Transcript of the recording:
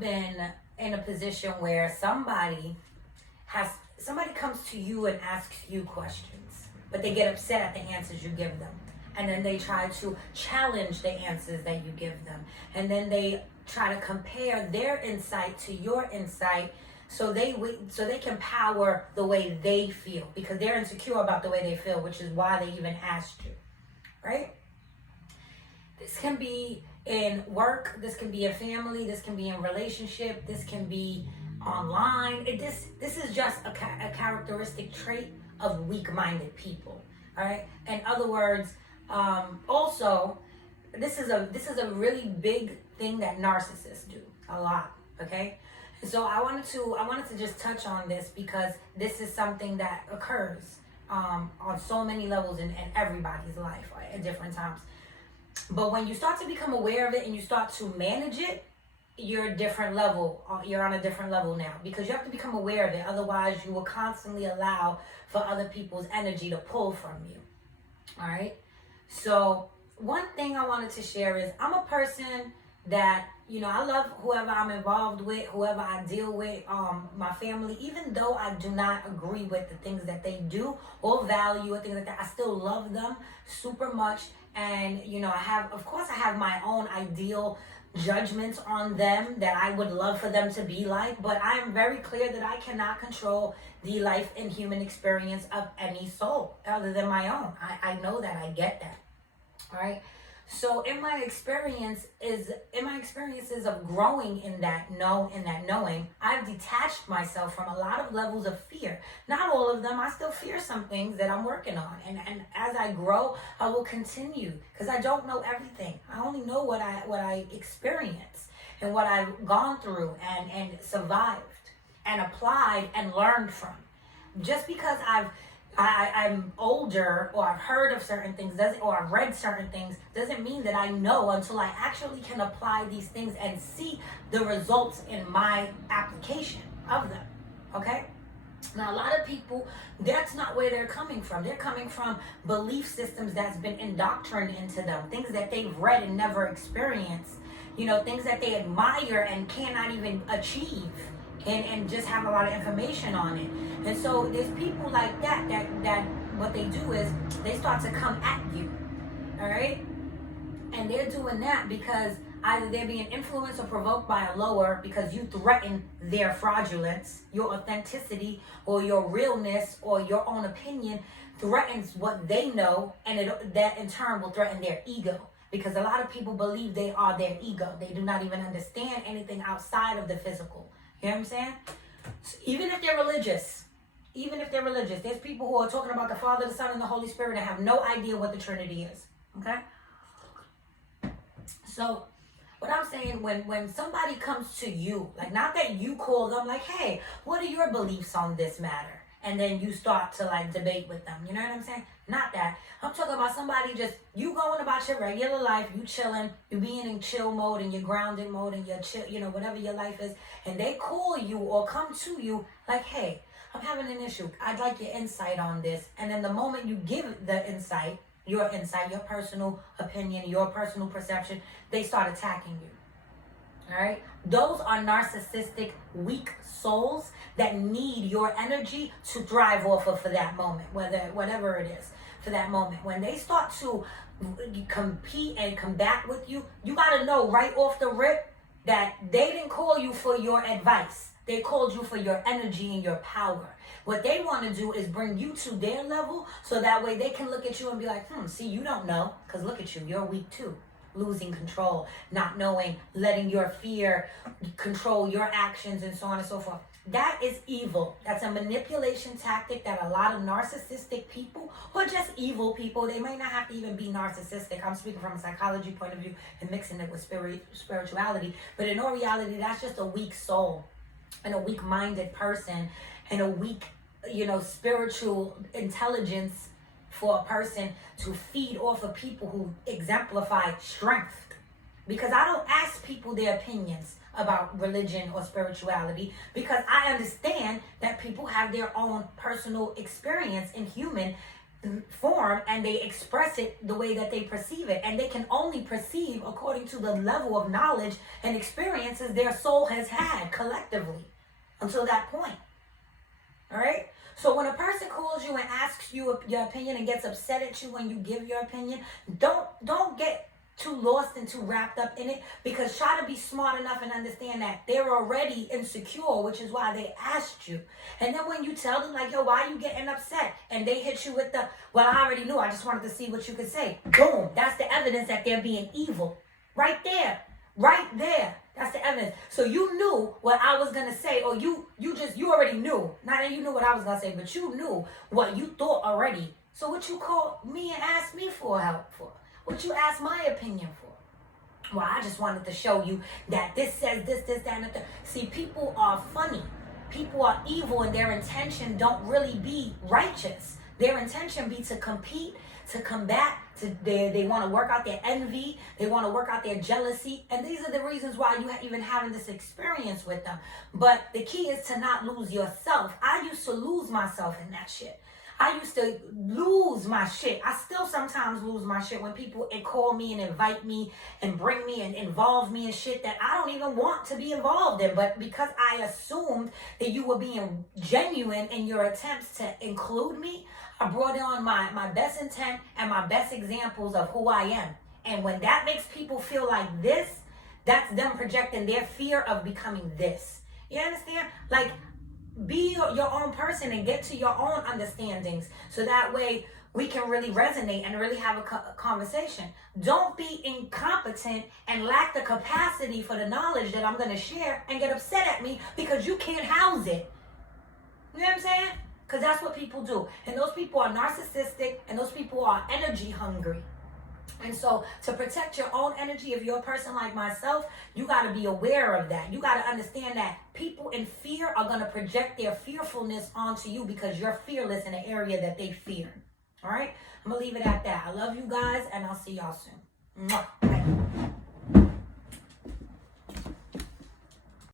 been in a position where somebody comes to you and asks you questions, but they get upset at the answers you give them, and then they try to challenge the answers that you give them, and then they try to compare their insight to your insight, so they can power the way they feel, because they're insecure about the way they feel, which is why they even asked you, right? This can be in work, this can be in family, this can be in relationship, this can be online. This is just a characteristic trait of weak-minded people. All right. In other words, also, this is a really big thing that narcissists do a lot. Okay. So I wanted to just touch on this, because this is something that occurs on so many levels in everybody's life, right, at different times. But when you start to become aware of it and you start to manage it, you're a different level. You're on a different level now, because you have to become aware of it. Otherwise, you will constantly allow for other people's energy to pull from you. All right. So one thing I wanted to share is, I'm a person that, I love whoever I'm involved with, whoever I deal with, my family, even though I do not agree with the things that they do or value or things like that, I still love them super much. And, I have my own ideal judgments on them that I would love for them to be like, but I am very clear that I cannot control the life and human experience of any soul other than my own. I know that, I get that. All right. So in my experiences of growing in that knowing, I've detached myself from a lot of levels of fear. Not all of them. I still fear some things that I'm working on. And as I grow, I will continue, because I don't know everything. I only know what I experienced and what I've gone through and survived and applied and learned from. Just because I'm older, or I've heard of certain things, or I've read certain things, doesn't mean that I know until I actually can apply these things and see the results in my application of them. Okay? Now, a lot of people, that's not where they're coming from. They're coming from belief systems that's been indoctrinated into them, things that they've read and never experienced, things that they admire and cannot even achieve. And just have a lot of information on it. And so there's people like that what they do is they start to come at you, all right? And they're doing that because either they're being influenced or provoked by a lower, because you threaten their fraudulence, your authenticity, or your realness, or your own opinion threatens what they know, and that in turn will threaten their ego. Because a lot of people believe they are their ego. They do not even understand anything outside of the physical. You know what I'm saying? So even if they're religious, there's people who are talking about the Father, the Son, and the Holy Spirit and have no idea what the Trinity is. Okay? So what I'm saying, when somebody comes to you, like, not that you call them like, hey, what are your beliefs on this matter? And then you start to like debate with them. You know what I'm saying? Not that. I'm talking about somebody just, you going about your regular life, you chilling, you being in chill mode and your grounded mode and your chill, whatever your life is. And they call you or come to you like, hey, I'm having an issue. I'd like your insight on this. And then the moment you give the insight, your personal opinion, your personal perception, they start attacking you. All right. Those are narcissistic, weak souls that need your energy to thrive off of for that moment, whatever it is, for that moment. When they start to compete and combat with you, you got to know right off the rip that they didn't call you for your advice. They called you for your energy and your power. What they want to do is bring you to their level, so that way they can look at you and be like, see, you don't know, because look at you, you're weak too. Losing control, not knowing, letting your fear control your actions, and so on and so forth. That is evil. That's a manipulation tactic that a lot of narcissistic people, or just evil people, they may not have to even be narcissistic. I'm speaking from a psychology point of view and mixing it with spirituality. But in all reality, that's just a weak soul and a weak-minded person and a weak, spiritual intelligence for a person to feed off of people who exemplify strength. Because I don't ask people their opinions about religion or spirituality, because I understand that people have their own personal experience in human form, and they express it the way that they perceive it, and they can only perceive according to the level of knowledge and experiences their soul has had collectively until that point. All right. So when a person calls you and asks you your opinion and gets upset at you when you give your opinion, don't get too lost and too wrapped up in it, because try to be smart enough and understand that they're already insecure, which is why they asked you. And then when you tell them, like, yo, why are you getting upset? And they hit you with the, well, I already knew, I just wanted to see what you could say. Boom. That's the evidence that they're being evil. Right there. Right there. That's the evidence. So you knew what I was going to say, or you already knew. Not that you knew what I was going to say, but you knew what you thought already. So what you called me and asked me for help for? What you asked my opinion for? Well, I just wanted to show you that this says this, that, and the third. See, people are funny. People are evil, and their intention don't really be righteous. Their intention be to compete, to combat, they want to work out their envy, they want to work out their jealousy, and these are the reasons why you even having this experience with them. But the key is to not lose yourself. I used to lose myself in that shit. I used to lose my shit. I still sometimes lose my shit when people call me and invite me and bring me and involve me in shit that I don't even want to be involved in. But because I assumed that you were being genuine in your attempts to include me, I brought on my best intent and my best examples of who I am. And when that makes people feel like this, that's them projecting their fear of becoming this. You understand? Like, be your own person and get to your own understandings, so that way we can really resonate and really have a conversation. Don't be incompetent and lack the capacity for the knowledge that I'm going to share and get upset at me because you can't house it. You know what I'm saying? Because that's what people do. And those people are narcissistic, and those people are energy hungry. And so to protect your own energy, if you're a person like myself, you got to be aware of that. You got to understand that people in fear are going to project their fearfulness onto you because you're fearless in the area that they fear. All right? I'm going to leave it at that. I love you guys, and I'll see y'all soon. Mwah. Bye.